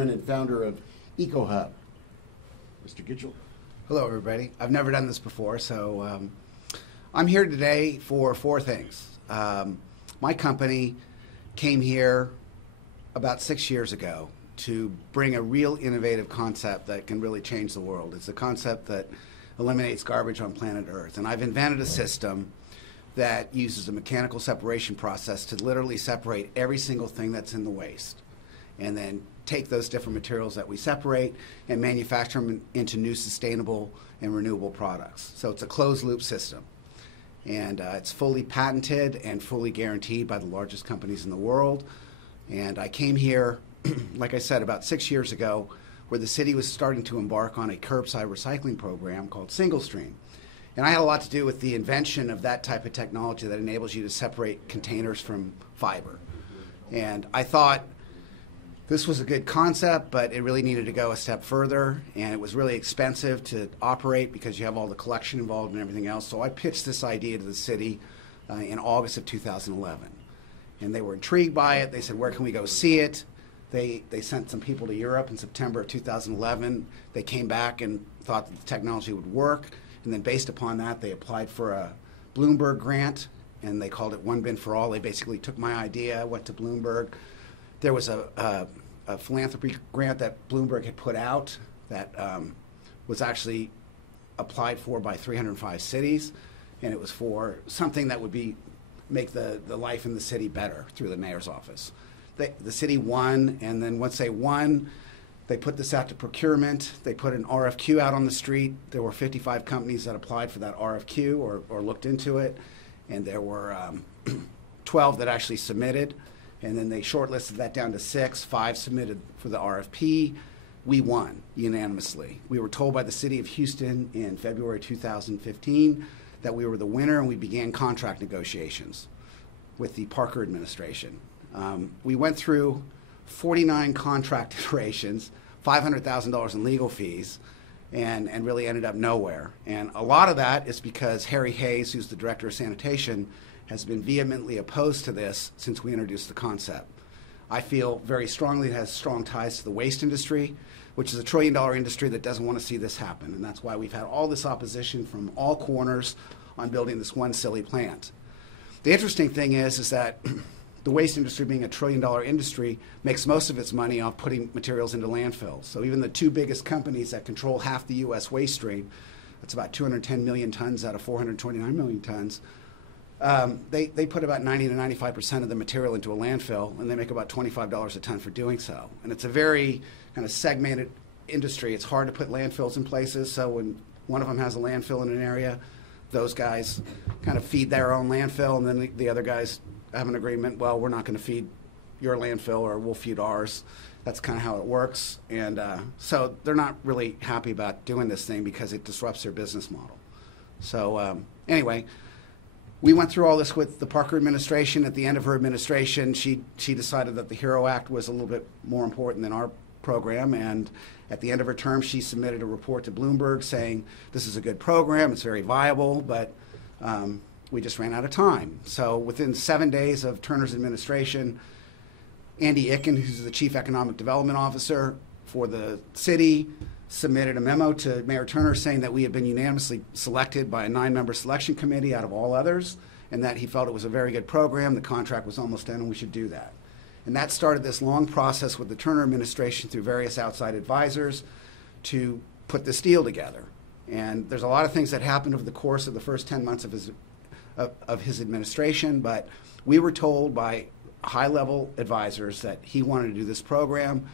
And founder of EcoHub. Mr. Gitchell. Hello, everybody. I've never done this before, so I'm here today for four things. My company came here about 6 years ago to bring a real innovative concept that can really change the world. It's a concept that eliminates garbage on planet Earth. And I've invented a system that uses a mechanical separation process to literally separate every single thing that's in the waste, and then take those different materials that we separate and manufacture them into new sustainable and renewable products. So it's a closed loop system. And it's fully patented and fully guaranteed by the largest companies in the world. And I came here, like I said, about 6 years ago, where the city was starting to embark on a curbside recycling program called Single Stream. And I had a lot to do with the invention of that type of technology that enables you to separate containers from fiber. And I thought this was a good concept, but it really needed to go a step further, and it was really expensive to operate because you have all the collection involved and everything else. So I pitched this idea to the city in August of 2011. And they were intrigued by it. They said, where can we go see it? They sent some people to Europe in September of 2011. They came back and thought that the technology would work. And then based upon that, they applied for a Bloomberg grant, and they called it One Bin for All. They basically took my idea, went to Bloomberg. There was a philanthropy grant that Bloomberg had put out that was actually applied for by 305 cities, and it was for something that would make the life in the city better through the mayor's office. The city won, and then once they won, they put this out to procurement. They put an RFQ out on the street. There were 55 companies that applied for that RFQ or looked into it, and there were 12 that actually submitted. And then they shortlisted that down to 6. 5 submitted for the RFP. We won unanimously. We were told by the city of Houston in February 2015 that we were the winner, and we began contract negotiations with the Parker administration. We went through 49 contract iterations, $500,000 in legal fees, and really ended up nowhere. And a lot of that is because Harry Hayes, who's the director of sanitation, has been vehemently opposed to this since we introduced the concept. I feel very strongly it has strong ties to the waste industry, which is a $1 trillion industry that doesn't want to see this happen. And that's why we've had all this opposition from all corners on building this one silly plant. The interesting thing is that the waste industry, being a $1 trillion industry, makes most of its money off putting materials into landfills. So even the two biggest companies that control half the U.S. waste stream, that's about 210 million tons out of 429 million tons, they put about 90 to 95% of the material into a landfill, and they make about $25 a ton for doing so. And it's a very kind of segmented industry. It's hard to put landfills in places, so when one of them has a landfill in an area, those guys kind of feed their own landfill, and then the other guys have an agreement, well, we're not going to feed your landfill, or we'll feed ours. That's kind of how it works. And so they're not really happy about doing this thing because it disrupts their business model. So anyway, we went through all this with the Parker administration. At the end of her administration, she decided that the HERO Act was a little bit more important than our program, and at the end of her term, she submitted a report to Bloomberg saying this is a good program, it's very viable, but we just ran out of time. So within 7 days of Turner's administration, Andy Icken, who's the Chief Economic Development Officer for the city, submitted a memo to Mayor Turner saying that we had been unanimously selected by a 9-member selection committee out of all others, and that he felt it was a very good program, the contract was almost done, and we should do that. And that started this long process with the Turner administration through various outside advisors to put this deal together. And there's a lot of things that happened over the course of the first 10 months of his administration, but we were told by high-level advisors that he wanted to do this program,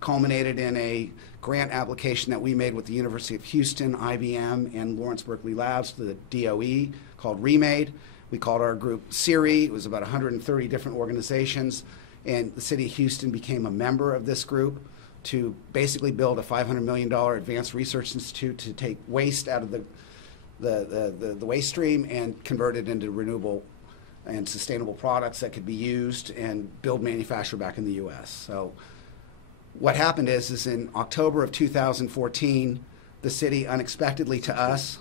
culminated in a grant application that we made with the University of Houston, IBM, and Lawrence Berkeley Labs to the DOE called Remade. We called our group CIRI. It was about 130 different organizations, and the city of Houston became a member of this group to basically build a $500 million advanced research institute to take waste out of the waste stream and convert it into renewable and sustainable products that could be used and build manufacture back in the U.S. So what happened is in October of 2014, the city unexpectedly to us,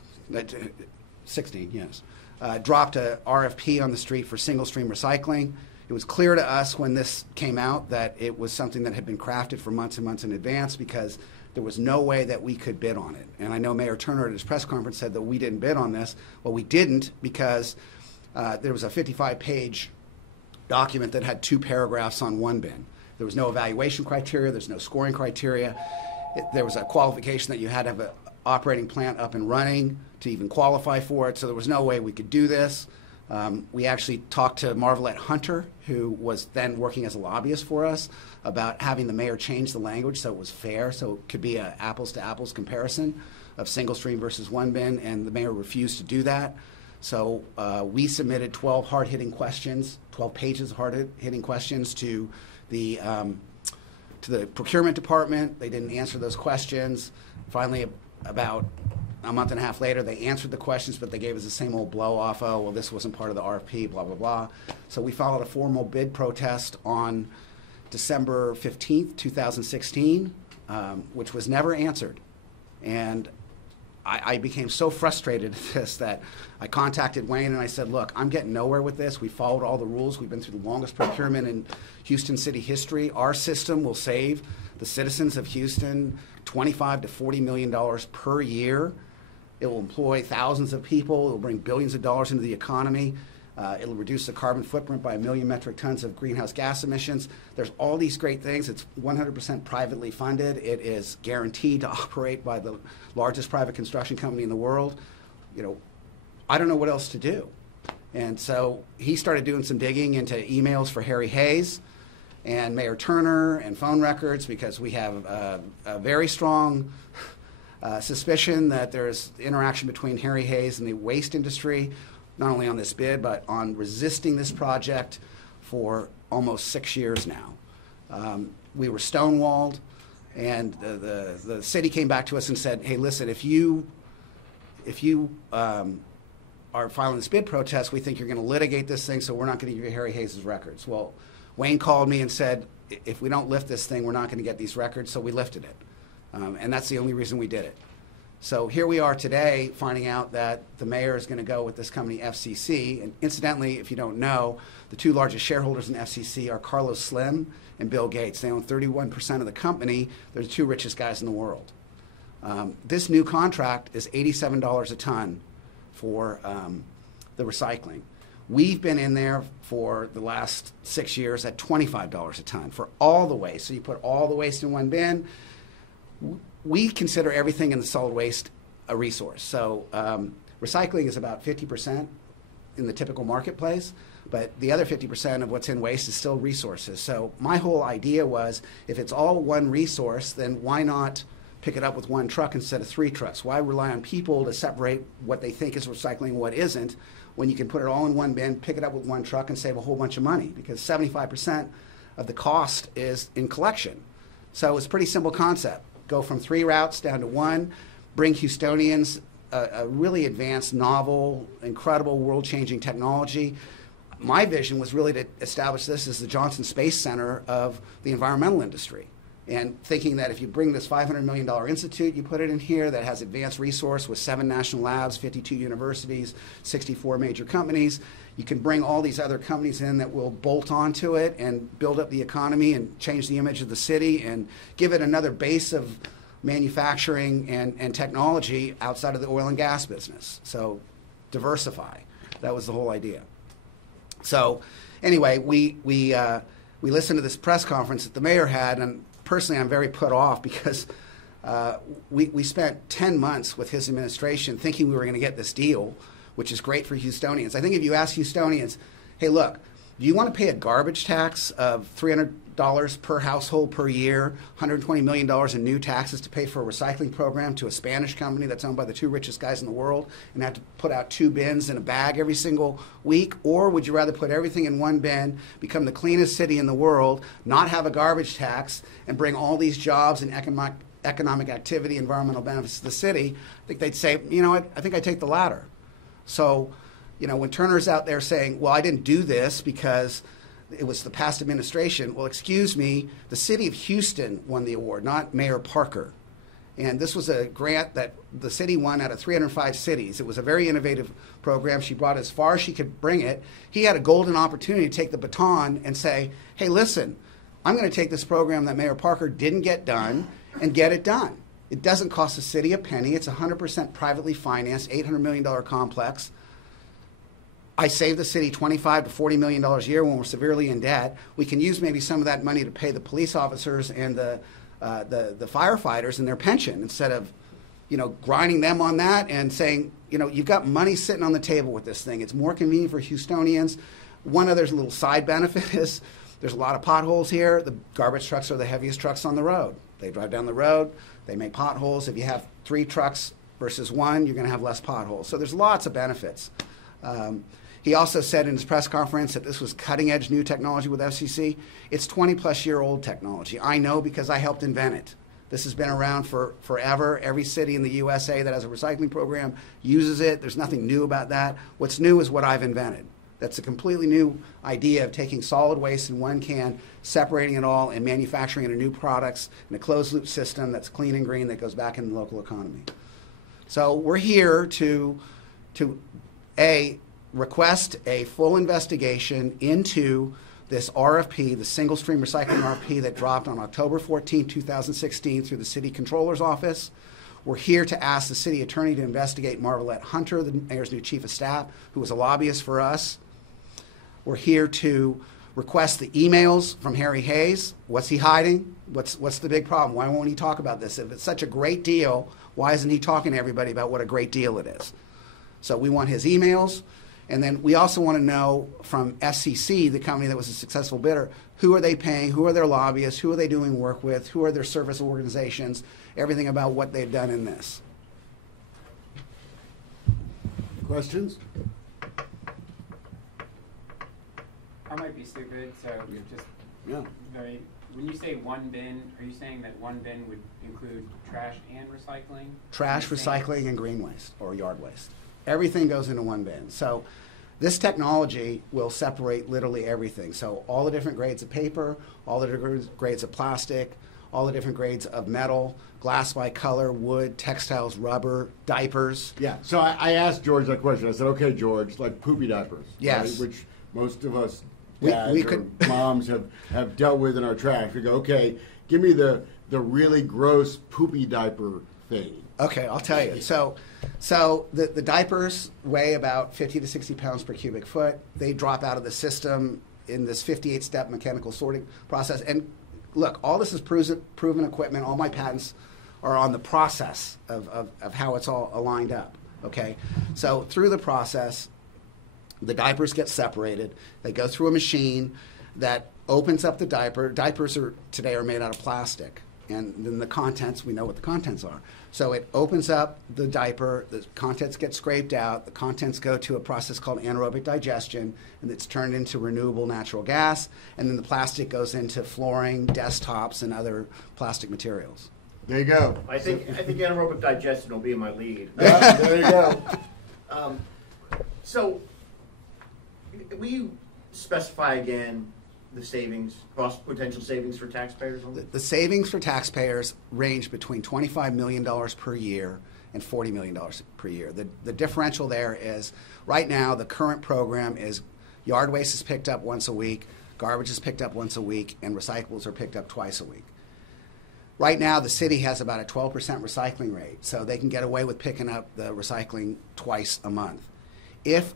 16, yes, dropped a RFP on the street for single stream recycling. It It was clear to us when this came out that it was something that had been crafted for months and months in advance, because there was no way that we could bid on it. And I know Mayor Turner at his press conference said that we didn't bid on this. Well, we didn't, because there was a 55-page document that had 2 paragraphs on one bin. There was no evaluation criteria. There's no scoring criteria. There was a qualification that you had to have an operating plant up and running to even qualify for it. So there was no way we could do this. We actually talked to Marvelette Hunter, who was then working as a lobbyist for us, about having the mayor change the language so it was fair, so it could be an apples-to-apples comparison of single stream versus one bin, and the mayor refused to do that. So we submitted 12 hard-hitting questions, 12 pages of hard-hitting questions to the procurement department. They didn't answer those questions. Finally, about a month and a half later, they answered the questions, but they gave us the same old blow-off. Oh, well, this wasn't part of the RFP, blah, blah, blah. So we filed a formal bid protest on December 15th, 2016, which was never answered. And I became so frustrated at this that I contacted Wayne and I said, look, I'm getting nowhere with this. We followed all the rules. We've been through the longest procurement in Houston city history. Our system will save the citizens of Houston $25 to $40 million per year. It will employ thousands of people. It will bring billions of dollars into the economy. It will reduce the carbon footprint by 1 million metric tons of greenhouse gas emissions. There's all these great things. It's 100% privately funded. It is guaranteed to operate by the largest private construction company in the world. You know, I don't know what else to do. And so he started doing some digging into emails for Harry Hayes and Mayor Turner and phone records, because we have a very strong suspicion that there's interaction between Harry Hayes and the waste industry, not only on this bid, but on resisting this project for almost 6 years now. We were stonewalled, and the city came back to us and said, hey, listen, if you are filing this bid protest, we think you're going to litigate this thing, so we're not going to give you Harry Hayes' records. Well, Wayne called me and said, if we don't lift this thing, we're not going to get these records, so we lifted it. And that's the only reason we did it. So here we are today, finding out that the mayor is going to go with this company, FCC. And incidentally, if you don't know, the 2 largest shareholders in FCC are Carlos Slim and Bill Gates. They own 31% of the company. They're the 2 richest guys in the world. This new contract is $87 a ton for the recycling. We've been in there for the last 6 years at $25 a ton for all the waste. So you put all the waste in one bin. We consider everything in the solid waste a resource. So recycling is about 50% in the typical marketplace, but the other 50% of what's in waste is still resources. So my whole idea was, if it's all one resource, then why not pick it up with 1 truck instead of 3 trucks? Why rely on people to separate what they think is recycling and what isn't, when you can put it all in one bin, pick it up with 1 truck, and save a whole bunch of money? Because 75% of the cost is in collection. So it's a pretty simple concept. Go from 3 routes down to 1, bring Houstonians a really advanced, novel, incredible, world-changing technology. My vision was really to establish this as the Johnson Space Center of the environmental industry. And thinking that if you bring this $500 million institute, you put it in here that has advanced resource with 7 national labs, 52 universities, 64 major companies, you can bring all these other companies in that will bolt onto it and build up the economy and change the image of the city and give it another base of manufacturing and technology outside of the oil and gas business. So diversify. That was the whole idea. So anyway, we listened to this press conference that the mayor had, and personally I'm very put off, because we spent 10 months with his administration thinking we were going to get this deal, which is great for Houstonians. I think if you ask Houstonians, hey, look, do you want to pay a garbage tax of $300 per household per year, $120 million in new taxes to pay for a recycling program to a Spanish company that's owned by the 2 richest guys in the world, and have to put out 2 bins in a bag every single week? Or would you rather put everything in 1 bin, become the cleanest city in the world, not have a garbage tax, and bring all these jobs and economic activity, environmental benefits to the city? I think they'd say, you know what, I think I take the latter. So, you know, when Turner's out there saying, well, I didn't do this because it was the past administration, well, excuse me, the city of Houston won the award, not Mayor Parker. And this was a grant that the city won out of 305 cities. It was a very innovative program. She brought it as far as she could bring it. He had a golden opportunity to take the baton and say, hey, listen, I'm going to take this program that Mayor Parker didn't get done and get it done. It doesn't cost the city a penny. It's 100% privately financed, $800 million complex. I save the city $25 to $40 million a year when we're severely in debt. We can use maybe some of that money to pay the police officers and the firefighters and their pension instead of, grinding them on that and saying, you've got money sitting on the table with this thing. It's more convenient for Houstonians. One other little side benefit is there's a lot of potholes here. The garbage trucks are the heaviest trucks on the road. They drive down the road. They make potholes. If you have 3 trucks versus 1, you're going to have less potholes. So there's lots of benefits. He also said in his press conference that this was cutting-edge new technology with FCC. It's 20-plus-year-old technology. I know because I helped invent it. This has been around for forever. Every city in the USA that has a recycling program uses it. There's nothing new about that. What's new is what I've invented. That's a completely new idea of taking solid waste in one can, separating it all, and manufacturing it into new products in a closed-loop system that's clean and green that goes back in the local economy. So we're here to request a full investigation into this RFP, the single stream recycling RFP that dropped on October 14, 2016 through the city controller's office. We're here to ask the city attorney to investigate Marvelette Hunter, the mayor's new chief of staff, who was a lobbyist for us. We're here to request the emails from Harry Hayes. What's he hiding? What's the big problem? Why won't he talk about this? If it's such a great deal, why isn't he talking to everybody about what a great deal it is? So we want his emails. And then we also want to know from FCC, the company that was a successful bidder, who are they paying, who are their lobbyists, who are they doing work with, who are their service organizations, everything about what they've done in this. Questions? I might be stupid, so just very. When you say one bin, are you saying that one bin would include trash and recycling? Trash, recycling, and green waste or yard waste. Everything goes into one bin. So this technology will separate literally everything. So all the different grades of paper, all the different grades of plastic, all the different grades of metal, glass by color, wood, textiles, rubber, diapers. Yeah, so I asked George that question. I said, okay, George, like poopy diapers. Yes. Right, which most of us We dads or moms have dealt with in our trash. We go, okay, give me the really gross poopy diaper thing. Okay, I'll tell you. So the diapers weigh about 50 to 60 pounds per cubic foot. They drop out of the system in this 58-step mechanical sorting process. And look, all this is proven equipment. All my patents are on the process of how it's all aligned up. Okay, so through the process, the diapers get separated. They go through a machine that opens up the diaper. Diapers today are made out of plastic. And then the contents, we know what the contents are. So it opens up the diaper, the contents get scraped out, the contents go to a process called anaerobic digestion, and it's turned into renewable natural gas, and then the plastic goes into flooring, desktops, and other plastic materials. There you go. I think anaerobic digestion will be in my lead. Yeah, there you go. So, will you specify again the savings, potential savings for taxpayers? The savings for taxpayers range between $25 million per year and $40 million per year. The differential there is, right now, the current program is yard waste is picked up once a week, garbage is picked up once a week, and recyclables are picked up twice a week. Right now, the city has about a 12% recycling rate, so they can get away with picking up the recycling twice a month. If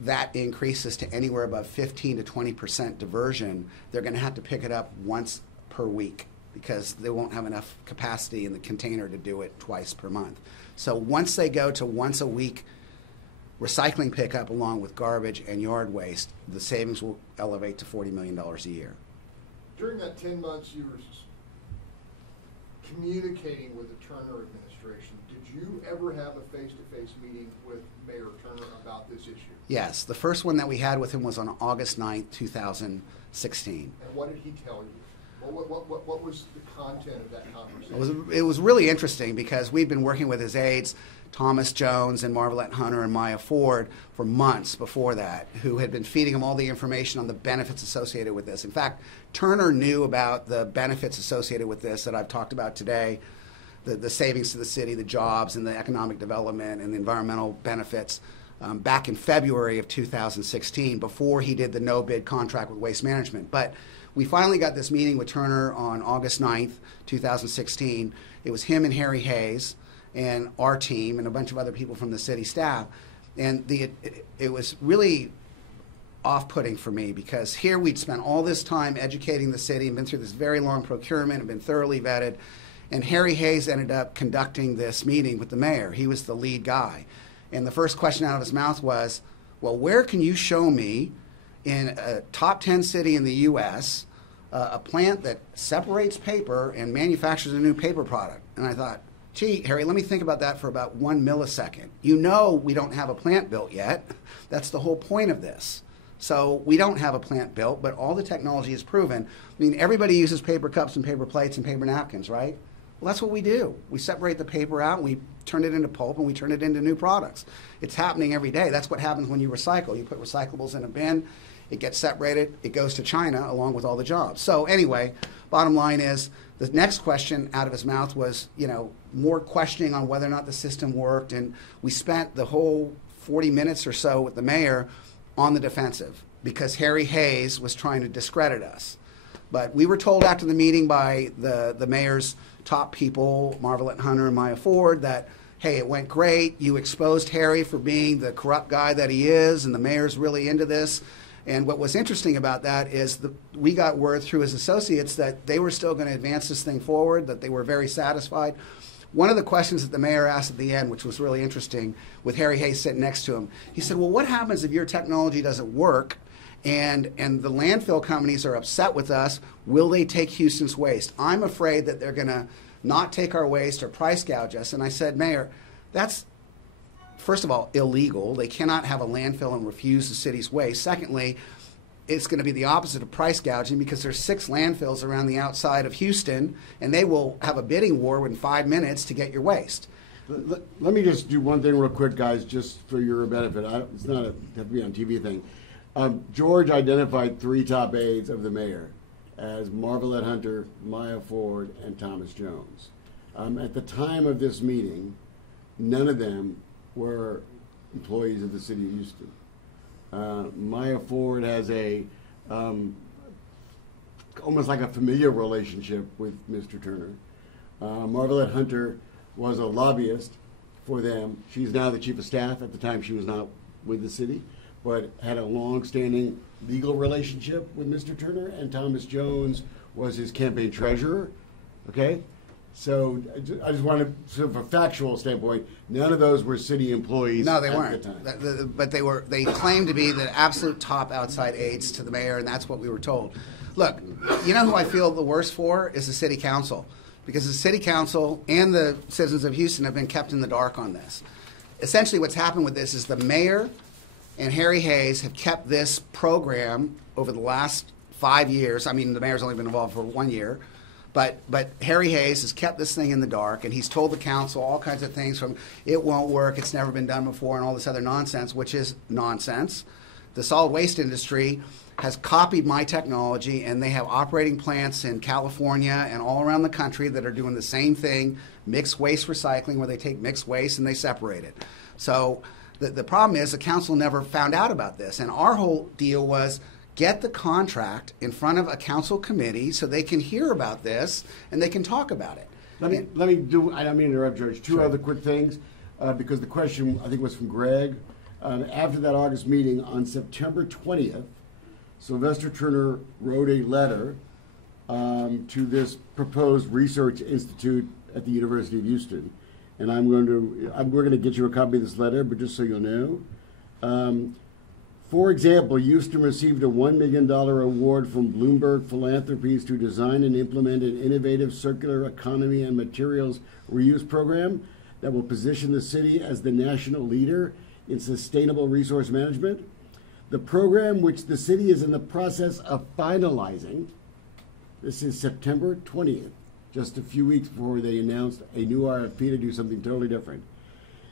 that increases to anywhere above 15 to 20% diversion, they're going to have to pick it up once per week because they won't have enough capacity in the container to do it twice per month. So once they go to once a week recycling pickup along with garbage and yard waste, the savings will elevate to $40 million a year. During that 10 months you were communicating with the Turner administration, did you ever have a face-to-face meeting with Mayor Turner about this issue? Yes, the first one that we had with him was on August 9th, 2016. And what did he tell you? What was the content of that conversation? It was really interesting because we've been working with his aides, Thomas Jones and Marvelette Hunter and Maya Ford, for months before that, who had been feeding him all the information on the benefits associated with this. In fact, Turner knew about the benefits associated with this that I've talked about today the savings to the city, the jobs, and the economic development and the environmental benefits back in February of 2016, before he did the no-bid contract with Waste Management. But we finally got this meeting with Turner on August 9th, 2016. It was him and Harry Hayes and our team and a bunch of other people from the city staff. And it was really off-putting for me, because here we'd spent all this time educating the city and been through this very long procurement and been thoroughly vetted. And Harry Hayes ended up conducting this meeting with the mayor. He was the lead guy. And the first question out of his mouth was, well, where can you show me in a top 10 city in the U.S. A plant that separates paper and manufactures a new paper product? And I thought, gee, Harry, let me think about that for about 1 millisecond. You know we don't have a plant built yet. That's the whole point of this. So we don't have a plant built, but all the technology is proven. I mean, everybody uses paper cups and paper plates and paper napkins, right? Well, that's what we do. We separate the paper out, and we turn it into pulp, and we turn it into new products. It's happening every day. That's what happens when you recycle. You put recyclables in a bin, it gets separated, it goes to China along with all the jobs. So anyway, bottom line is, the next question out of his mouth was, more questioning on whether or not the system worked, and we spent the whole 40 minutes or so with the mayor on the defensive, because Harry Hayes was trying to discredit us. But we were told after the meeting by the mayor's top people, Marvelette Hunter and Maya Ford, that, hey, it went great. You exposed Harry for being the corrupt guy that he is, and the mayor's really into this. And what was interesting about that is we got word through his associates that they were still going to advance this thing forward, that they were very satisfied. One of the questions that the mayor asked at the end, which was really interesting, with Harry Hayes sitting next to him, he said, well, what happens if your technology doesn't work and the landfill companies are upset with us? Will they take Houston's waste? I'm afraid that they're going to not take our waste or price gouge us. And I said, Mayor, that's, first of all, illegal. They cannot have a landfill and refuse the city's waste. Secondly, it's going to be the opposite of price gouging, because there's 6 landfills around the outside of Houston, and they will have a bidding war within 5 minutes to get your waste. Let me just do one thing real quick, guys, just for your benefit. It's not a have to be on TV thing. George identified 3 top aides of the mayor as Marvelette Hunter, Maya Ford, and Thomas Jones. At the time of this meeting, none of them were employees of the city of Houston. Maya Ford has almost like a familiar relationship with Mr. Turner. Marvelette Hunter was a lobbyist for them. She's now the chief of staff. At the time, she was not with the city, but had a long-standing legal relationship with Mr. Turner. And Thomas Jones was his campaign treasurer. Okay? So I just wanted, so from a factual standpoint, none of those were city employees. No, they at weren't. The time. But they claimed to be the absolute top outside aides to the mayor, and that's what we were told. Look, you know who I feel the worst for is the city council, because the city council and the citizens of Houston have been kept in the dark on this. Essentially what's happened with this is the mayor and Harry Hayes have kept this program over the last 5 years. I mean, the mayor's only been involved for 1 year. But Harry Hayes has kept this thing in the dark, and he's told the council all kinds of things, from it won't work, it's never been done before, and all this other nonsense, which is nonsense. The solid waste industry has copied my technology, and they have operating plants in California and all around the country that are doing the same thing, mixed waste recycling, where they take mixed waste and they separate it. So the problem is the council never found out about this, and our whole deal was, get the contract in front of a council committee so they can hear about this and they can talk about it. Let me do, I don't mean to interrupt, George, two other quick things, because the question, I think, was from Greg. After that August meeting, on September 20th, Sylvester Turner wrote a letter to this proposed research institute at the University of Houston. And we're going to get you a copy of this letter, but just so you'll know. For example, Houston received a $1 million award from Bloomberg Philanthropies to design and implement an innovative circular economy and materials reuse program that will position the city as the national leader in sustainable resource management. The program, which the city is in the process of finalizing, this is September 20th, just a few weeks before they announced a new RFP to do something totally different.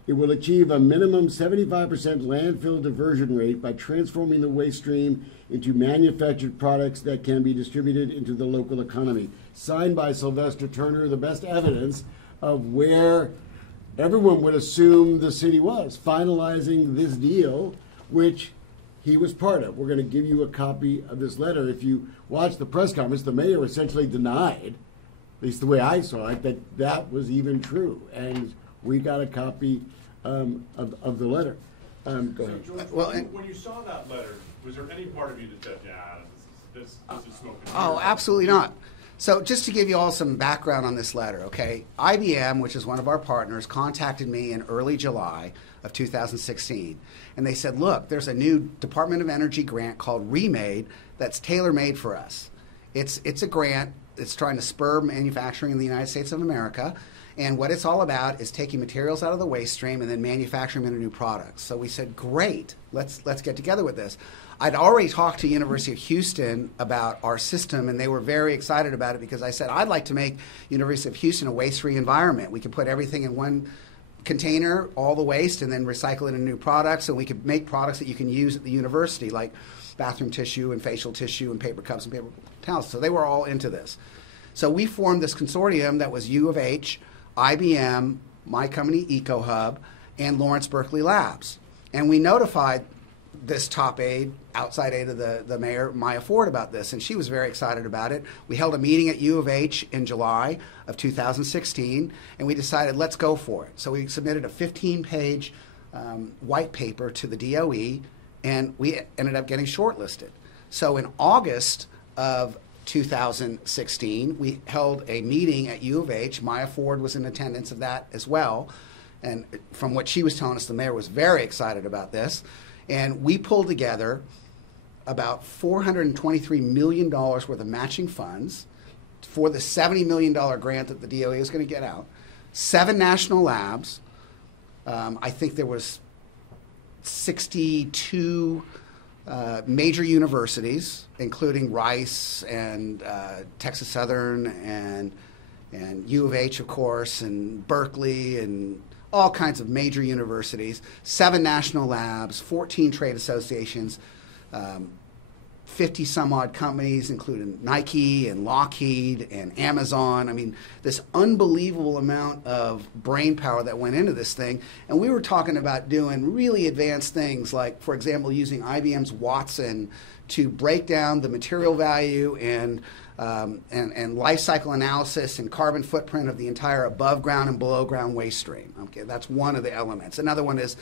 It will achieve a minimum 75% landfill diversion rate by transforming the waste stream into manufactured products that can be distributed into the local economy. Signed by Sylvester Turner, the best evidence of where everyone would assume the city was, finalizing this deal, which he was part of. We're going to give you a copy of this letter. If you watch the press conference, the mayor essentially denied, at least the way I saw it, that that was even true. And we got a copy of the letter. Go ahead. So, George, Well, when you saw that letter, was there any part of you that said, "Yeah, this is smoke and Oh, mirrors"? absolutely not. So just to give you all some background on this letter, okay? IBM, which is one of our partners, contacted me in early July of 2016. And they said, look, there's a new Department of Energy grant called Remade that's tailor-made for us. It's a grant that's trying to spur manufacturing in the United States of America. And what it's all about is taking materials out of the waste stream and then manufacturing them into new products. So we said, great, let's get together with this. I'd already talked to University of Houston about our system, and they were very excited about it because I said, I'd like to make University of Houston a waste-free environment. We could put everything in one container, all the waste, and then recycle it into new products, and we could make products that you can use at the university, like bathroom tissue and facial tissue and paper cups and paper towels. So they were all into this. So we formed this consortium that was U of H, IBM, my company EcoHub, and Lawrence Berkeley Labs. And we notified this top aide, outside aide of the mayor, Maya Ford, about this, and she was very excited about it. We held a meeting at U of H in July of 2016, and we decided, let's go for it. So we submitted a 15-page white paper to the DOE, and we ended up getting shortlisted. So in August of 2016, we held a meeting at U of H. Maya Ford was in attendance of that as well. And from what she was telling us, the mayor was very excited about this. And we pulled together about $423 million worth of matching funds for the $70 million grant that the DOE is going to get out. 7 national labs. I think there was 62 major universities, including Rice and Texas Southern and U of H, of course, and Berkeley and all kinds of major universities, 7 national labs, 14 trade associations, 50 some odd companies, including Nike and Lockheed and Amazon. I mean, this unbelievable amount of brain power that went into this thing. And we were talking about doing really advanced things like, for example, using IBM's Watson to break down the material value and life cycle analysis and carbon footprint of the entire above ground and below ground waste stream. Okay, that's one of the elements. Another one is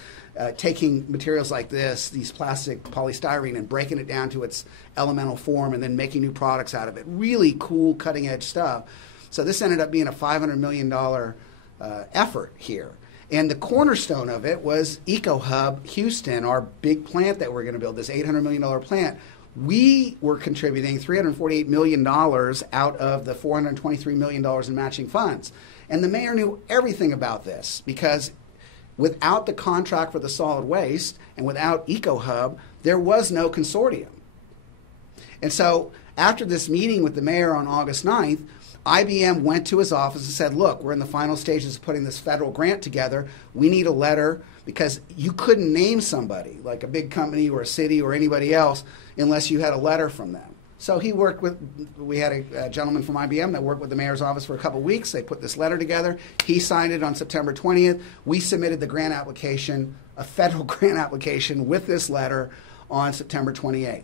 taking materials like this, these plastic polystyrene, and breaking it down to its elemental form and then making new products out of it. Really cool, cutting edge stuff. So this ended up being a $500 million effort here. And the cornerstone of it was EcoHub Houston, our big plant that we're going to build, this $800 million plant. We were contributing $348 million out of the $423 million in matching funds. And the mayor knew everything about this because without the contract for the solid waste and without EcoHub, there was no consortium. And so after this meeting with the mayor on August 9th, IBM went to his office and said, look, we're in the final stages of putting this federal grant together. We need a letter because you couldn't name somebody, like a big company or a city or anybody else, unless you had a letter from them. So he worked with, we had a gentleman from IBM that worked with the mayor's office for a couple of weeks. They put this letter together. He signed it on September 20th. We submitted the grant application, a federal grant application with this letter on September 28th.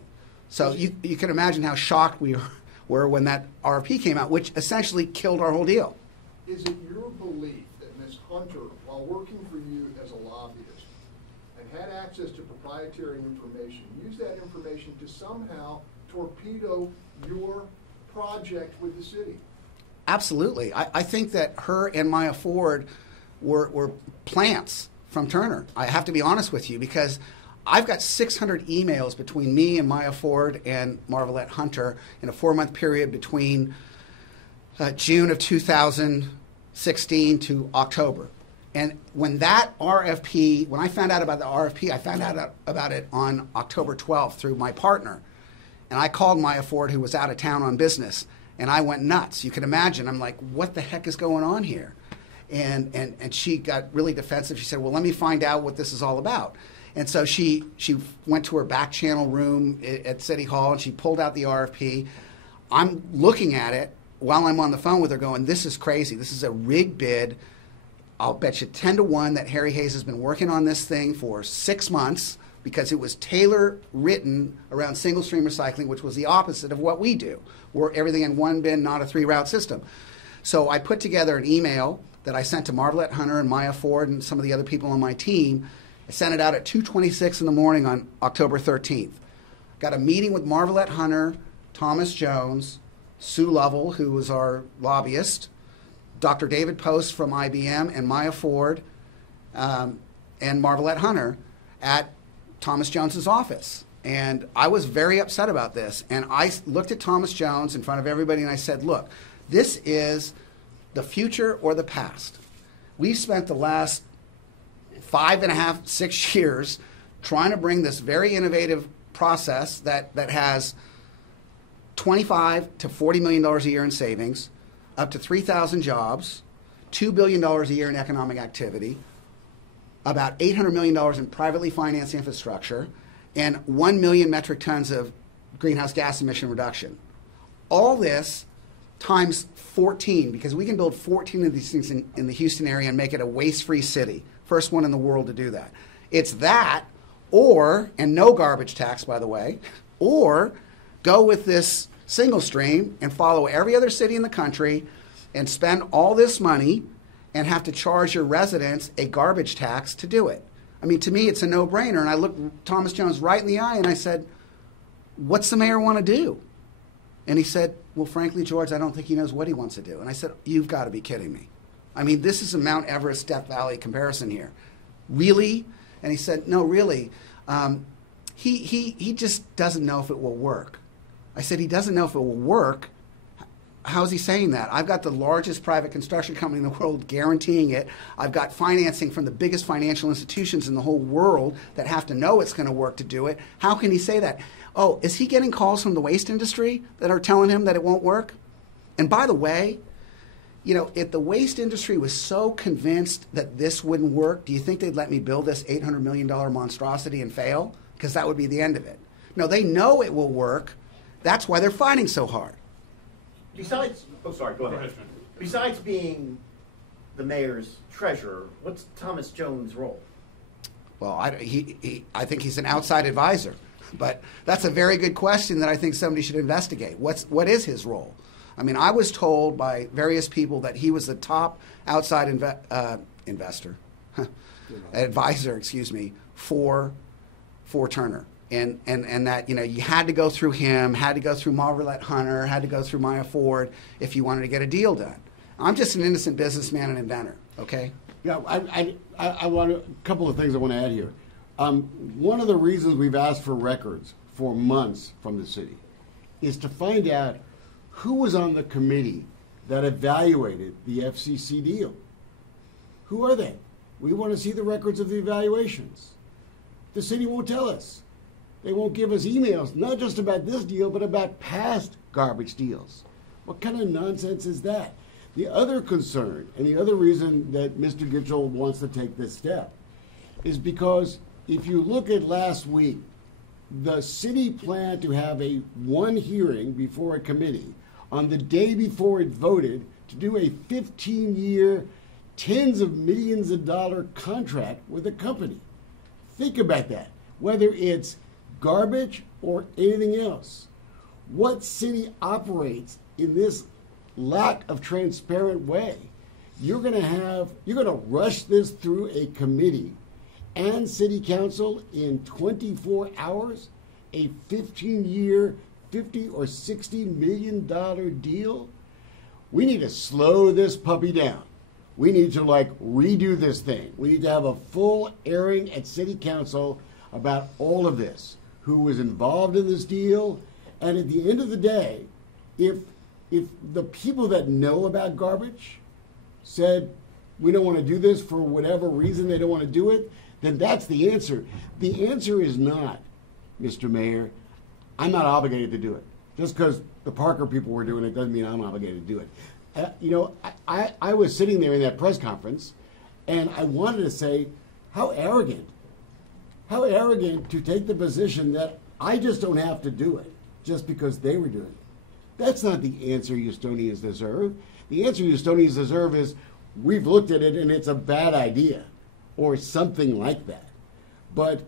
So you can imagine how shocked we were when that RFP came out, which essentially killed our whole deal. Is it your belief that Ms. Hunter, while working for you as a lobbyist and had access to proprietary information, used that information to somehow torpedo your project with the city? Absolutely. I think that her and Maya Ford were plants from Turner. I have to be honest with you because I've got 600 emails between me and Maya Ford and Marvelette Hunter in a 4-month period between June of 2016 to October. And when that RFP, when I found out about the RFP, I found out about it on October 12th through my partner. And I called Maya Ford, who was out of town on business, and I went nuts. You can imagine. I'm like, what the heck is going on here? And she got really defensive. She said, well, let me find out what this is all about. And so she went to her back channel room at City Hall, and she pulled out the RFP. I'm looking at it, while I'm on the phone with her going, this is crazy. This is a rigged bid. I'll bet you 10 to 1 that Harry Hayes has been working on this thing for 6 months because it was tailor written around single stream recycling, which was the opposite of what we do. We're everything in one bin, not a 3-route system. So I put together an email that I sent to Marvelette Hunter and Maya Ford and some of the other people on my team. I sent it out at 2:26 in the morning on October 13th. Got a meeting with Marvelette Hunter, Thomas Jones, Sue Lovell, who was our lobbyist, Dr. David Post from IBM, and Maya Ford and Marvelette Hunter at Thomas Jones's office. And I was very upset about this. And I looked at Thomas Jones in front of everybody and I said, look, this is the future or the past. We've spent the last 5.5, 6 years trying to bring this very innovative process that has $25 to $40 million a year in savings, up to 3,000 jobs, $2 billion a year in economic activity, about $800 million in privately financed infrastructure, and 1 million metric tons of greenhouse gas emission reduction. All this times 14, because we can build 14 of these things in the Houston area and make it a waste-free city. First one in the world to do that. It's that, or, and no garbage tax, by the way, or go with this single stream and follow every other city in the country and spend all this money and have to charge your residents a garbage tax to do it. I mean, to me, it's a no-brainer. And I looked Thomas Jones right in the eye and I said, what's the mayor want to do? And he said, well, frankly, George, I don't think he knows what he wants to do. And I said, you've got to be kidding me. I mean, this is a Mount Everest, Death Valley comparison here. Really? And he said, no, really. He just doesn't know if it will work. I said, he doesn't know if it will work. How is he saying that? I've got the largest private construction company in the world guaranteeing it. I've got financing from the biggest financial institutions in the whole world that have to know it's going to work to do it. How can he say that? Oh, is he getting calls from the waste industry that are telling him that it won't work? And by the way, you know, if the waste industry was so convinced that this wouldn't work, do you think they'd let me build this $800 million monstrosity and fail? Because that would be the end of it. No, they know it will work. That's why they're fighting so hard. Besides, oh, sorry, go ahead. Besides being the mayor's treasurer, what's Thomas Jones' role? Well, I think he's an outside advisor, but that's a very good question that I think somebody should investigate. What is his role? I mean, I was told by various people that he was the top outside advisor, excuse me, for Turner. And that, you know, you had to go through him, had to go through Marvelette Hunter, had to go through Maya Ford if you wanted to get a deal done. I'm just an innocent businessman and inventor, okay? Yeah, I want a couple of things I want to add here. One of the reasons we've asked for records for months from the city is to find out who was on the committee that evaluated the FCC deal. Who are they? We want to see the records of the evaluations. The city won't tell us. They won't give us emails, not just about this deal, but about past garbage deals. What kind of nonsense is that? The other concern, and the other reason that Mr. Gitchell wants to take this step, is because if you look at last week, the city planned to have one hearing before a committee on the day before it voted to do a 15-year, tens of millions of dollar contract with a company. Think about that. Whether it's garbage or anything else. What city operates in this lack of transparent way? You're going to rush this through a committee and city council in 24 hours? A 15-year, $50 or $60 million deal? We need to slow this puppy down. We need to redo this thing. We need to have a full airing at city council about all of this. Who was involved in this deal, and at the end of the day, if the people that know about garbage said we don't want to do this for whatever reason they don't want to do it, then that's the answer. The answer is not, Mr. Mayor, I'm not obligated to do it. Just because the Parker people were doing it doesn't mean I'm obligated to do it. You know, I was sitting there in that press conference, and I wanted to say, how arrogant. How arrogant to take the position that I just don't have to do it just because they were doing it. That's not the answer Houstonians deserve. The answer Houstonians deserve is, we've looked at it and it's a bad idea, or something like that. But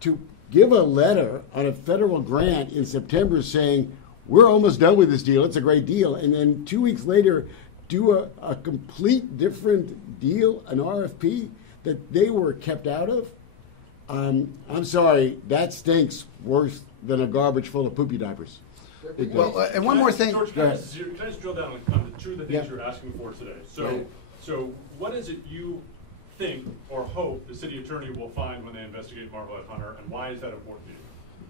to give a letter on a federal grant in September saying, we're almost done with this deal, it's a great deal, and then 2 weeks later do a complete different deal, an RFP that they were kept out of, I'm sorry, that stinks worse than a garbage full of poopy diapers. It does. Well, and one more thing. George, Go ahead. can I just drill down on the two of the things Yeah. you're asking for today? Right. So what is it you think or hope the city attorney will find when they investigate Marvelette Hunter, and why is that important to you?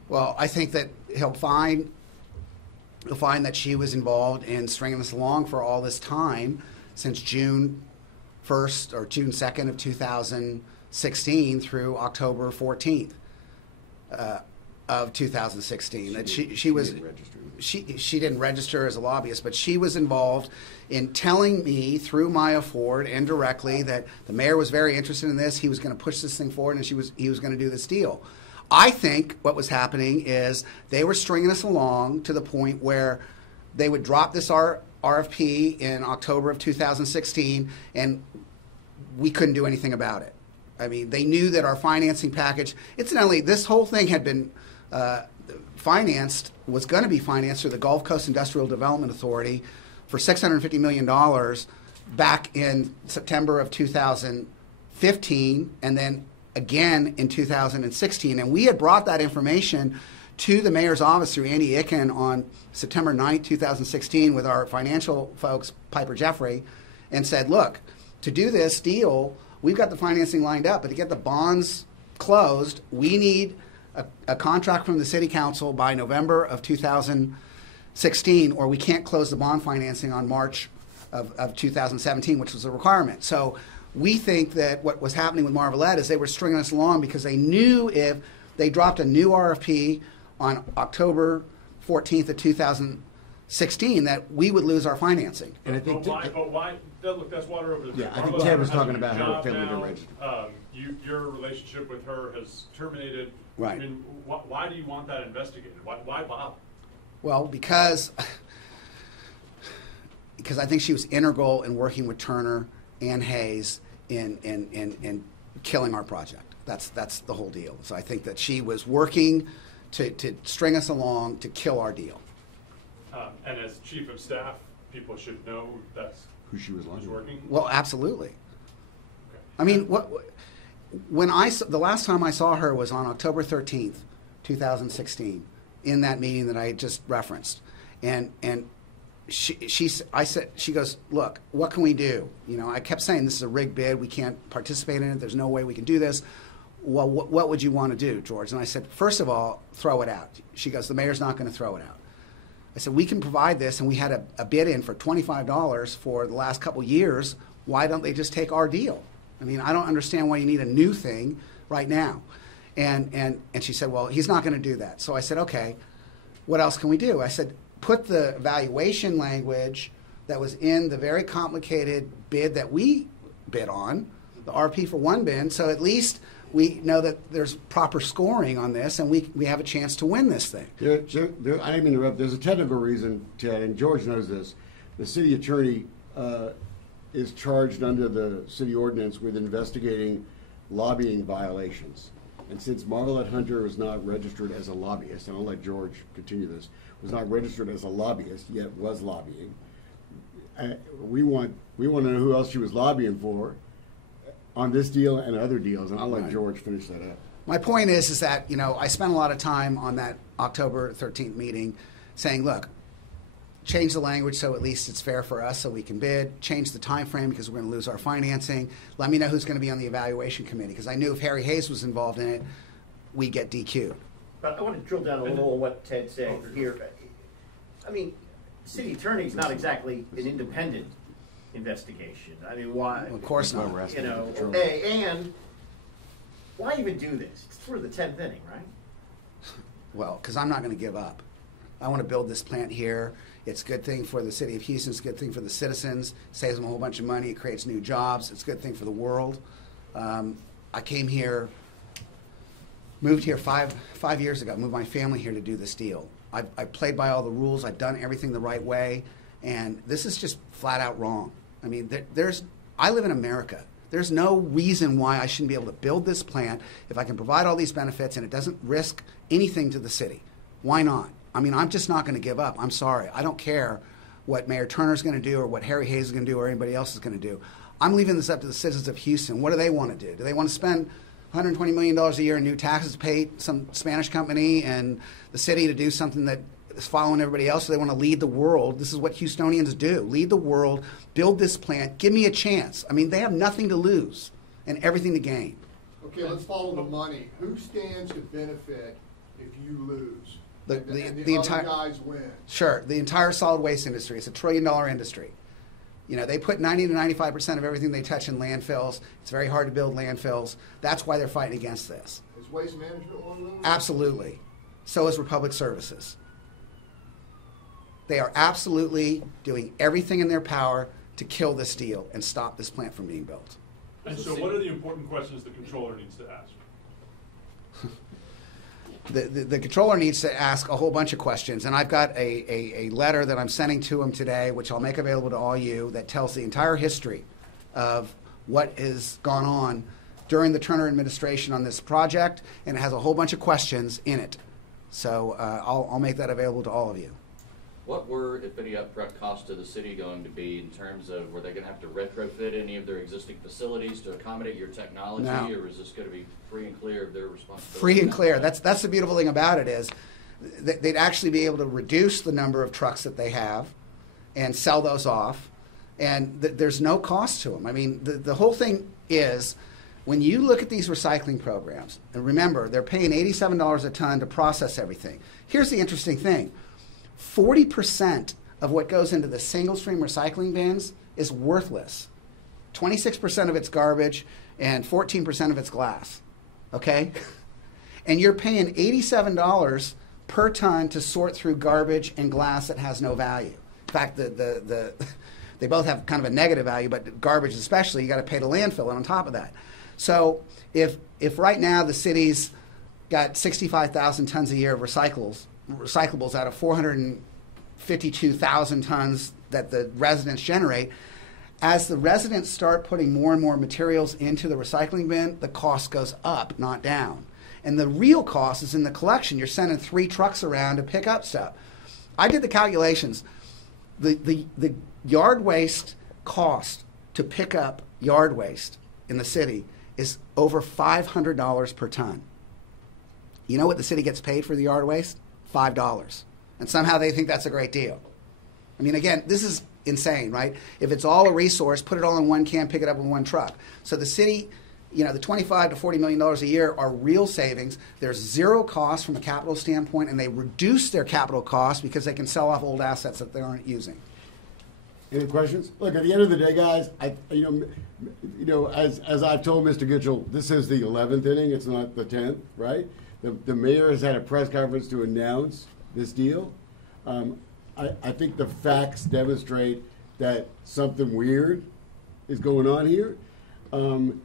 Well, I think that he'll find that she was involved in stringing us along for all this time, since June 1st or June 2nd of 2016 through October 14th of 2016. That she was didn't register. she didn't register as a lobbyist, but she was involved in telling me through Maya Ford indirectly that the mayor was very interested in this. He was going to push this thing forward, and he was going to do this deal. I think what was happening is they were stringing us along to the point where they would drop this RFP in October of 2016, and we couldn't do anything about it. I mean, they knew that our financing package, incidentally, this whole thing had been was going to be financed through the Gulf Coast Industrial Development Authority for $650 million back in September of 2015, and then again in 2016. And we had brought that information to the mayor's office through Andy Icken on September 9th, 2016 with our financial folks, Piper Jeffrey, and said, look, to do this deal, we've got the financing lined up, but to get the bonds closed, we need a contract from the city council by November of 2016, or we can't close the bond financing on March of 2017, which was a requirement. So we think that what was happening with Marvelette is they were stringing us along because they knew if they dropped a new RFP on October 14th of 2016 that we would lose our financing. And I think But why? Look, that's water over the bridge. Yeah, I think Marvelette Ted was has a talking new about her job failure to now. register. Your relationship with her has terminated. Right. I mean, why do you want that investigated? Why bother? Well, because I think she was integral in working with Turner and Hayes in killing our project. That's the whole deal. So I think that she was working to string us along to kill our deal. And as chief of staff, people should know that's Who she was who's lying working. Well, absolutely. Okay. I mean, the last time I saw her was on October 13th, 2016, in that meeting that I just referenced, and she goes, look, what can we do? You know, I kept saying this is a rigged bid. We can't participate in it. There's no way we can do this. Well, what would you want to do, George? And I said, first of all, throw it out. She goes, the mayor's not going to throw it out. I said, we can provide this, and we had a bid in for $25 for the last couple years. Why don't they just take our deal? I mean, I don't understand why you need a new thing right now. And she said, well, he's not going to do that. So I said, okay, what else can we do? I said, put the valuation language that was in the very complicated bid that we bid on, the RP for one bin, so at least we know that there's proper scoring on this, and we have a chance to win this thing. I didn't mean to interrupt. There's a technical reason, Ted, and George knows this. The city attorney is charged under the city ordinance with investigating lobbying violations. And since Marvelette Hunter was not registered as a lobbyist, and I'll let George continue this, was not registered as a lobbyist, yet was lobbying, we want to know who else she was lobbying for on this deal and other deals, and I'll let Right. George finish that up. My point is that, you know, I spent a lot of time on that October 13th meeting saying, look, change the language so at least it's fair for us so we can bid, change the time frame because we're going to lose our financing, let me know who's going to be on the evaluation committee, because I knew if Harry Hayes was involved in it, we'd get DQ'd. But I want to drill down a little on what Ted said here. I mean, city attorney's not exactly an independent investigation. I mean, why? Of course That's why not. we're asking You know, for the and why even do this? It's sort of the 10th inning, right? Well, because I'm not going to give up. I want to build this plant here. It's a good thing for the city of Houston. It's a good thing for the citizens. It saves them a whole bunch of money. It creates new jobs. It's a good thing for the world. I came here, moved here five years ago, moved my family here to do this deal. I've played by all the rules. I've done everything the right way. And this is just flat out wrong. I mean, I live in America. There's no reason why I shouldn't be able to build this plant if I can provide all these benefits and it doesn't risk anything to the city. Why not? I mean, I'm just not going to give up. I'm sorry. I don't care what Mayor Turner's going to do or what Harry Hayes is going to do or anybody else is going to do. I'm leaving this up to the citizens of Houston. What do they want to do? Do they want to spend $120 million a year in new taxes to pay some Spanish company and the city to do something that is following everybody else? So they want to lead the world. This is what Houstonians do. Lead the world, build this plant, give me a chance. I mean, they have nothing to lose and everything to gain. Okay, let's follow the money. Who stands to benefit if you lose? The entire other guys win. Sure, the entire solid waste industry. It's $1 trillion industry. You know, they put 90 to 95% of everything they touch in landfills. It's very hard to build landfills. That's why they're fighting against this. Is waste management one of those? Absolutely. So is Republic Services. They are absolutely doing everything in their power to kill this deal and stop this plant from being built. And so what are the important questions the controller needs to ask? The controller needs to ask a whole bunch of questions, and I've got a letter that I'm sending to him today, which I'll make available to all you, that tells the entire history of what has gone on during the Turner administration on this project, and it has a whole bunch of questions in it. So I'll make that available to all of you. What were, if any, upfront costs to the city going to be in terms of, were they going to have to retrofit any of their existing facilities to accommodate your technology, No. or is this going to be free and clear of their responsibility? Free and clear. That's the beautiful thing about it is they'd actually be able to reduce the number of trucks that they have and sell those off, and there's no cost to them. I mean, the whole thing is, when you look at these recycling programs, and remember, they're paying $87 a ton to process everything. Here's the interesting thing. 40% of what goes into the single-stream recycling bins is worthless. 26% of it's garbage and 14% of it's glass. Okay? And you're paying $87 per ton to sort through garbage and glass that has no value. In fact, they both have kind of a negative value, but garbage especially, you got to pay the landfill on top of that. So if right now the city's got 65,000 tons a year of recyclables out of 452,000 tons that the residents generate, as the residents start putting more and more materials into the recycling bin, the cost goes up, not down. And the real cost is in the collection. You're sending 3 trucks around to pick up stuff. I did the calculations. The yard waste cost to pick up yard waste in the city is over $500 per ton. You know what the city gets paid for the yard waste? $5. And somehow they think that's a great deal. I mean, again, this is insane, right? If it's all a resource, put it all in one can, pick it up in one truck. So the city, you know, the $25 to $40 million a year are real savings. There's zero cost from a capital standpoint, and they reduce their capital costs because they can sell off old assets that they aren't using. Any questions? Look, at the end of the day, guys, as I've told Mr. Gitchell, this is the 11th inning. It's not the 10th, right? The mayor has had a press conference to announce this deal. I think the facts demonstrate that something weird is going on here, and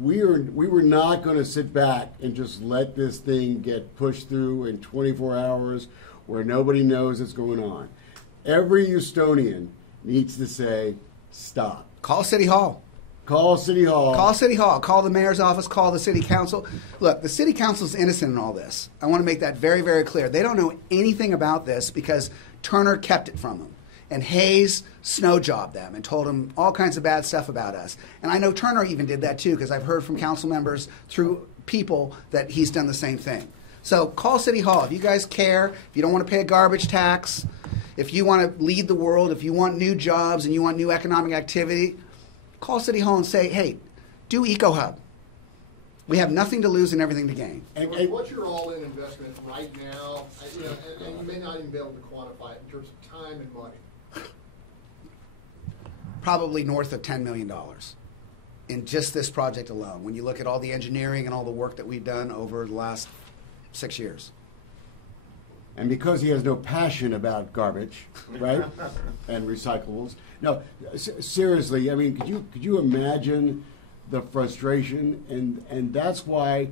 we were not going to sit back and just let this thing get pushed through in 24 hours where nobody knows what's going on. Every Houstonian needs to say, stop. Call City Hall. Call City Hall. Call City Hall. Call the mayor's office. Call the city council. Look, the city council is innocent in all this. I want to make that very, very clear. They don't know anything about this because Turner kept it from them. And Hayes snow jobbed them and told them all kinds of bad stuff about us. And I know Turner even did that too, because I've heard from council members through people that he's done the same thing. So call City Hall. If you guys care, if you don't want to pay a garbage tax, if you want to lead the world, if you want new jobs and you want new economic activity, call City Hall and say, hey, do EcoHub. We have nothing to lose and everything to gain. And what's your all-in investment right now? And you may not even be able to quantify it in terms of time and money. Probably north of $10 million in just this project alone, when you look at all the engineering and all the work that we've done over the last 6 years. And because he has no passion about garbage, right, and recyclables. No, seriously, I mean, could you imagine the frustration? And that's why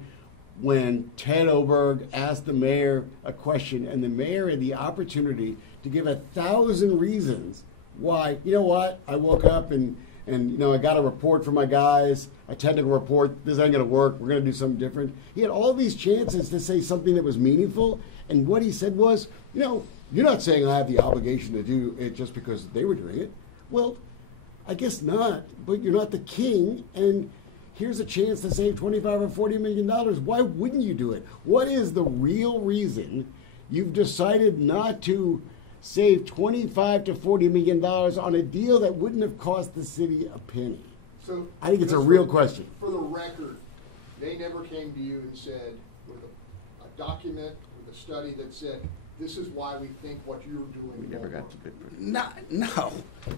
when Ted Oberg asked the mayor a question, and the mayor had the opportunity to give 1,000 reasons why. You know what? I woke up and I got a report from my guys, a technical report. This ain't going to work. We're going to do something different. He had all these chances to say something that was meaningful, and what he said was, you're not saying I have the obligation to do it just because they were doing it. Well, I guess not, but you're not the king, and here's a chance to save $25 or $40 million. Why wouldn't you do it? What is the real reason you've decided not to save $25 to $40 million on a deal that wouldn't have cost the city a penny? So I think it's a just real question. For the record, they never came to you and said, with a document, with a study that said, this is why we think what you're doing. We never got to bid. No,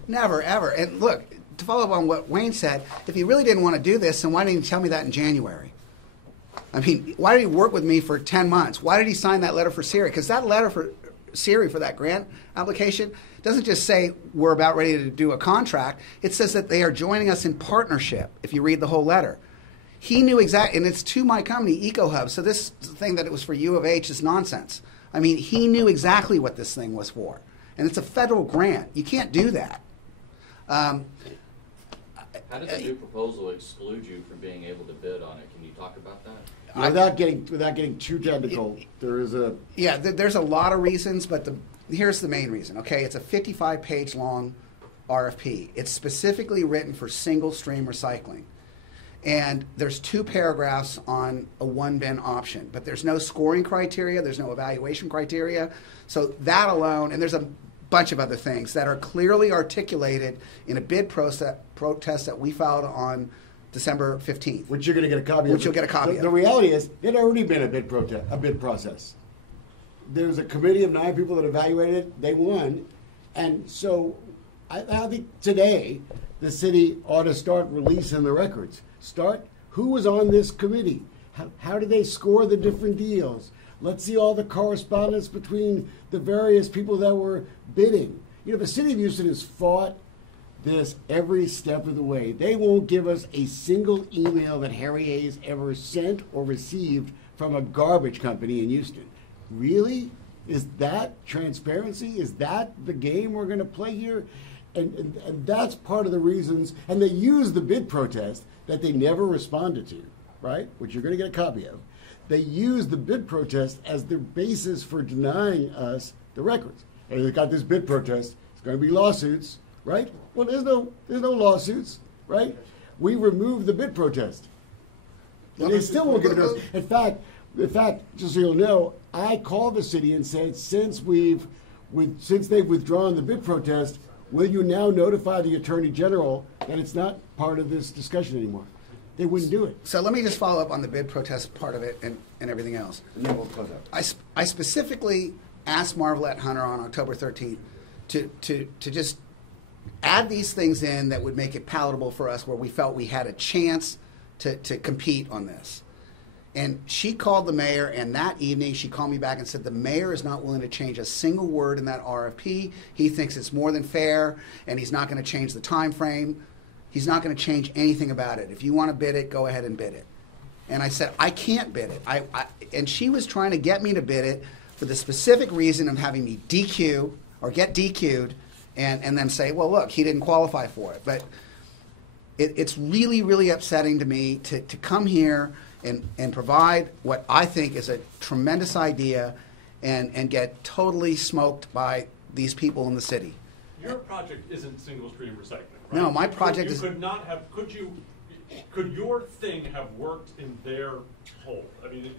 never, ever. And look, to follow up on what Wayne said, if he really didn't want to do this, then why didn't he tell me that in January? I mean, why did he work with me for 10 months? Why did he sign that letter for Siri? Because that letter for Siri for that grant application doesn't just say we're about ready to do a contract. It says that they are joining us in partnership, if you read the whole letter. He knew exactly, and it's to my company, EcoHub, so this thing that it was for U of H is nonsense. I mean, he knew exactly what this thing was for. And it's a federal grant. You can't do that. How did the new proposal exclude you from being able to bid on it? Can you talk about that? Without getting too technical, there is a... Yeah, there's a lot of reasons, but here's the main reason, okay? It's a 55-page long RFP. It's specifically written for single-stream recycling. And there's 2 paragraphs on a one-bin option, but there's no scoring criteria, there's no evaluation criteria. So that alone, and there's a bunch of other things that are clearly articulated in a bid protest that we filed on December 15th. Which you're going to get a copy of. Which you'll get a copy of. The reality is, it had already been a bid process. There's a committee of 9 people that evaluated it. They won. And so I think today the city ought to start releasing the records. Start who was on this committee. How did they score the different deals? Let's see all the correspondence between the various people that were bidding. The city of Houston has fought this every step of the way. They won't give us a single email that Harry Hayes ever sent or received from a garbage company in Houston. Really? Is that transparency? Is that the game we're going to play here? And that's part of the reasons. And they use the bid protest that they never responded to, right? Which you're going to get a copy of. They use the bid protest as their basis for denying us the records. And they've got this bid protest. It's going to be lawsuits, right? Well, there's no lawsuits, right? We removed the bid protest. And they still won't give it to us. In fact, just so you'll know, I called the city and said, since they've withdrawn the bid protest, will you now notify the Attorney General that it's not part of this discussion anymore? They wouldn't do it. So let me just follow up on the bid protest part of it and everything else. And then we'll close out. I specifically asked Marvelette Hunter on October 13th to just add these things in that would make it palatable for us, where we felt we had a chance to compete on this. And she called the mayor, and that evening she called me back and said the mayor is not willing to change a single word in that RFP. He thinks it's more than fair, and he's not going to change the time frame. He's not going to change anything about it. If you want to bid it, go ahead and bid it. And I said, I can't bid it. And she was trying to get me to bid it for the specific reason of having me DQ or get DQ'd and then say, well, look, he didn't qualify for it. But it's really, really upsetting to me to come here and provide what I think is a tremendous idea and get totally smoked by these people in the city. Your project isn't single stream recycling, right? No, my project is. Could your thing have worked in their hole? I mean,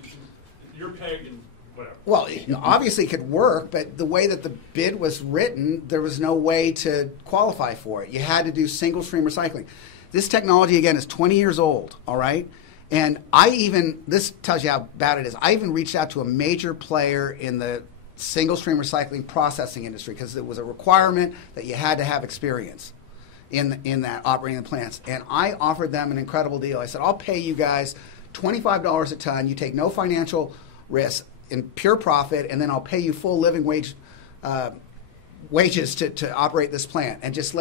your peg and whatever. Well, obviously it could work, but the way that the bid was written, there was no way to qualify for it. You had to do single stream recycling. This technology, again, is 20 years old, all right? And this tells you how bad it is, I even reached out to a major player in the single stream recycling processing industry because it was a requirement that you had to have experience in that operating the plants. And I offered them an incredible deal. I said, I'll pay you guys $25 a ton. You take no financial risk in pure profit, and then I'll pay you full living wages to operate this plant. And just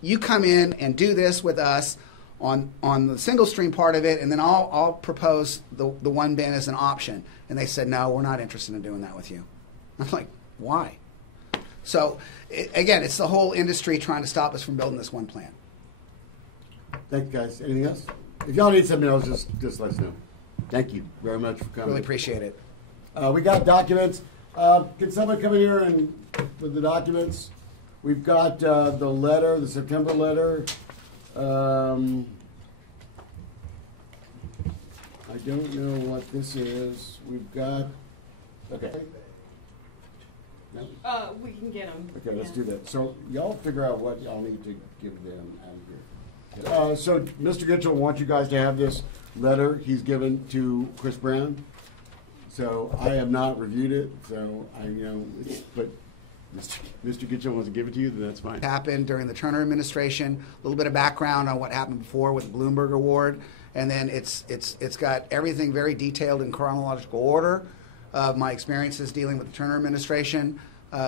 you come in and do this with us on the single stream part of it, and then I'll propose the one bin as an option. And they said, no, we're not interested in doing that with you. I'm like, why? So again, it's the whole industry trying to stop us from building this one plant. Thank you, guys. Anything else? If y'all need something else, just let us know. Thank you very much for coming. Really appreciate it. We got documents. Can someone come in here and with the documents? We've got the letter, the September letter. I don't know what this is. We've got. Okay. No? We can get them. Okay, let's do that. So y'all figure out what y'all need to give them out of here. So Mr. Gitchell wants you guys to have this letter he's given to Chris Brown. So I have not reviewed it, so but Mr. Gitchell wants to give it to you, then that's fine. Happened during the Turner administration, a little bit of background on what happened before with the Bloomberg Award, and then it's got everything very detailed in chronological order of my experiences dealing with the Turner administration,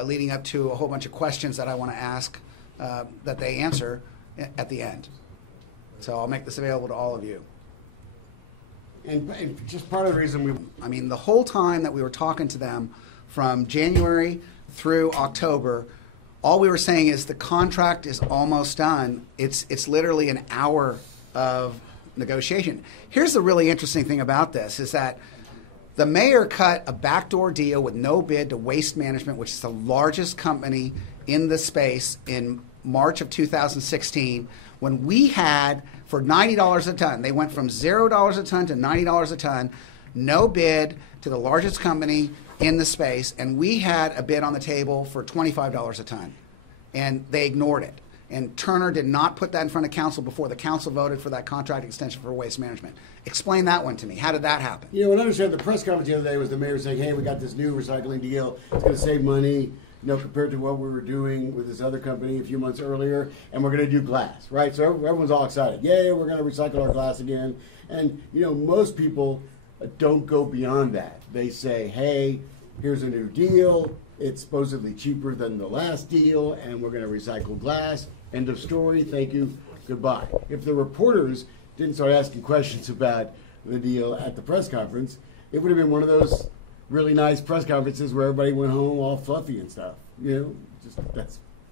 leading up to a whole bunch of questions that I want to ask that they answer at the end. So I'll make this available to all of you. And just part of the reason the whole time that we were talking to them from January through October, all we were saying is the contract is almost done. It's literally an hour of negotiation. Here's the really interesting thing about this is that the mayor cut a backdoor deal with no bid to Waste Management, which is the largest company in the space, in March of 2016, when we had, for $90 a ton, they went from $0 a ton to $90 a ton, no bid to the largest company in the space, and we had a bid on the table for $25 a ton, and they ignored it. And Turner did not put that in front of council before the council voted for that contract extension for Waste Management. Explain that one to me. How did that happen? and understand the press conference the other day was the mayor saying, hey, we got this new recycling deal. It's going to save money, compared to what we were doing with this other company a few months earlier, and we're going to do glass, right? So everyone's all excited. Yay, we're going to recycle our glass again. And, most people don't go beyond that. They say, hey, here's a new deal. It's supposedly cheaper than the last deal, and we're going to recycle glass. End of story. Thank you. Goodbye. If the reporters didn't start asking questions about the deal at the press conference, it would have been one of those really nice press conferences where everybody went home all fluffy and stuff. Just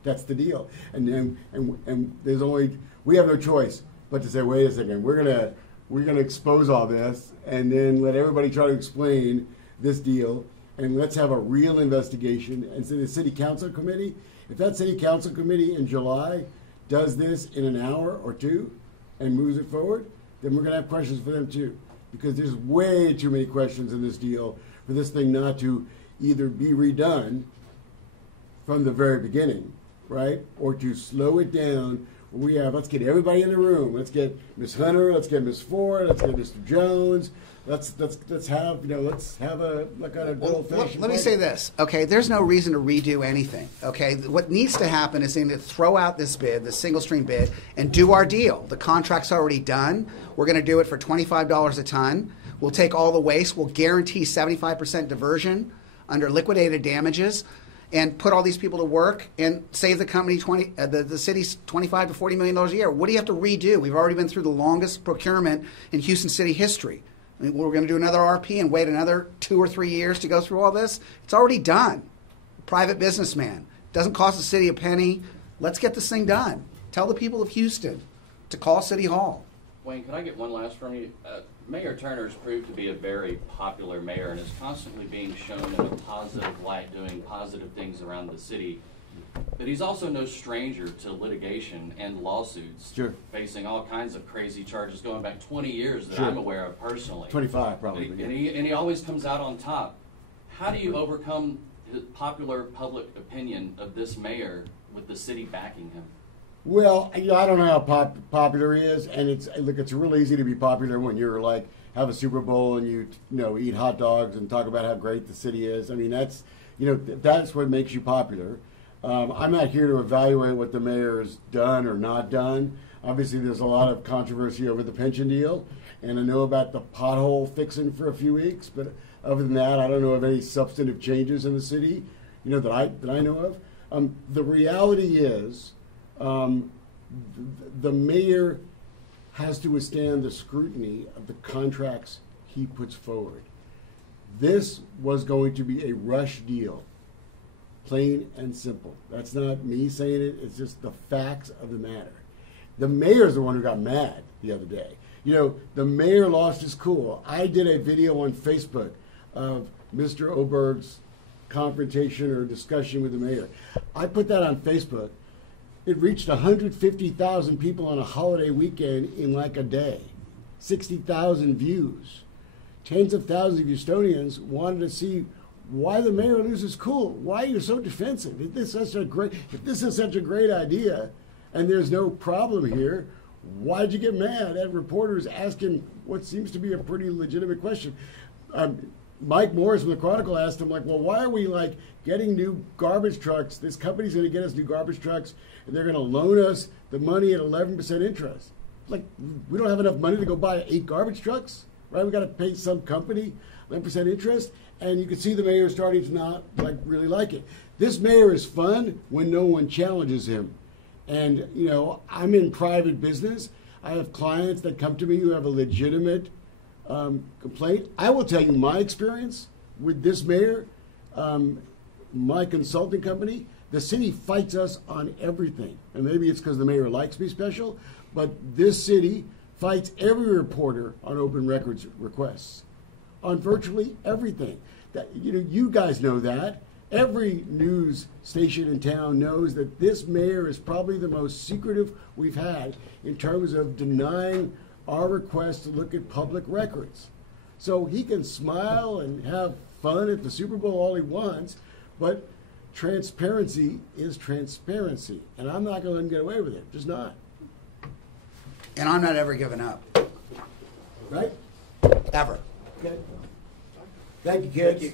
that's the deal. And there's we have no choice but to say, wait a second, we're gonna expose all this and then let everybody try to explain this deal, and let's have a real investigation. And so the city council committee, if that city council committee in July does this in an hour or two and moves it forward, then we're going to have questions for them too. Because there's way too many questions in this deal for this thing not to either be redone from the very beginning, right? Or to slow it down. Let's get everybody in the room. Let's get Ms. Hunter, let's get Ms. Ford, let's get Mr. Jones. Let's have a old-fashioned. Let me say this, okay? There's no reason to redo anything, okay? What needs to happen is they need to throw out this bid, the single stream bid, and do our deal. The contract's already done. We're going to do it for $25 a ton. We'll take all the waste. We'll guarantee 75% diversion under liquidated damages, and put all these people to work and save the company the city's $25 to $40 million a year. What do you have to redo? We've already been through the longest procurement in Houston city history. We're going to do another RP and wait another 2 or 3 years to go through all this? It's already done. Private businessman. Doesn't cost the city a penny. Let's get this thing done. Tell the people of Houston to call City Hall. Wayne, can I get one last from you? Mayor Turner's proved to be a very popular mayor and is constantly being shown in a positive light, doing positive things around the city. But he's also no stranger to litigation and lawsuits, sure, facing all kinds of crazy charges going back 20 years that sure. I'm aware of personally. 25 probably. And he always comes out on top. How do you overcome the popular public opinion of this mayor with the city backing him? Well, I don't know how popular he is, and it's real easy to be popular when you're like have a Super Bowl and you eat hot dogs and talk about how great the city is. I mean, that's what makes you popular. I'm not here to evaluate what the mayor has done or not done. Obviously, there's a lot of controversy over the pension deal, and I know about the pothole fixing for a few weeks. But other than that, I don't know of any substantive changes in the city, that I know of. The reality is, the mayor has to withstand the scrutiny of the contracts he puts forward. This was going to be a rush deal, plain and simple. That's not me saying it, it's just the facts of the matter. The mayor's the one who got mad the other day. You know, the mayor lost his cool. I did a video on Facebook of Mr. Oberg's confrontation or discussion with the mayor. I put that on Facebook. It reached 150,000 people on a holiday weekend in like a day. 60,000 views. Tens of thousands of Houstonians wanted to see why the mayor loses cool. Why you're so defensive? If this is such a great idea and there's no problem here, why'd you get mad at reporters asking what seems to be a pretty legitimate question? Mike Morris from the Chronicle asked him, like, well, why are we like getting new garbage trucks? This company's going to get us new garbage trucks, and they're going to loan us the money at 11% interest. Like, we don't have enough money to go buy 8 garbage trucks, right? We got to pay some company 11% interest, and you can see the mayor starting to not really like it. This mayor is fun when no one challenges him, and you know, I'm in private business. I have clients that come to me who have a legitimate complaint. I will tell you my experience with this mayor, my consulting company. The city fights us on everything, and maybe it's because the mayor likes me special, but this city fights every reporter on open records requests, on virtually everything. That, you know, you guys know that. Every news station in town knows that this mayor is probably the most secretive we've had in terms of denying our request to look at public records. So he can smile and have fun at the Super Bowl all he wants, but transparency is transparency, and I'm not going to let him get away with it. Just not. And I'm not ever giving up. Right? Ever. Okay. Thank you, kids. Thank you.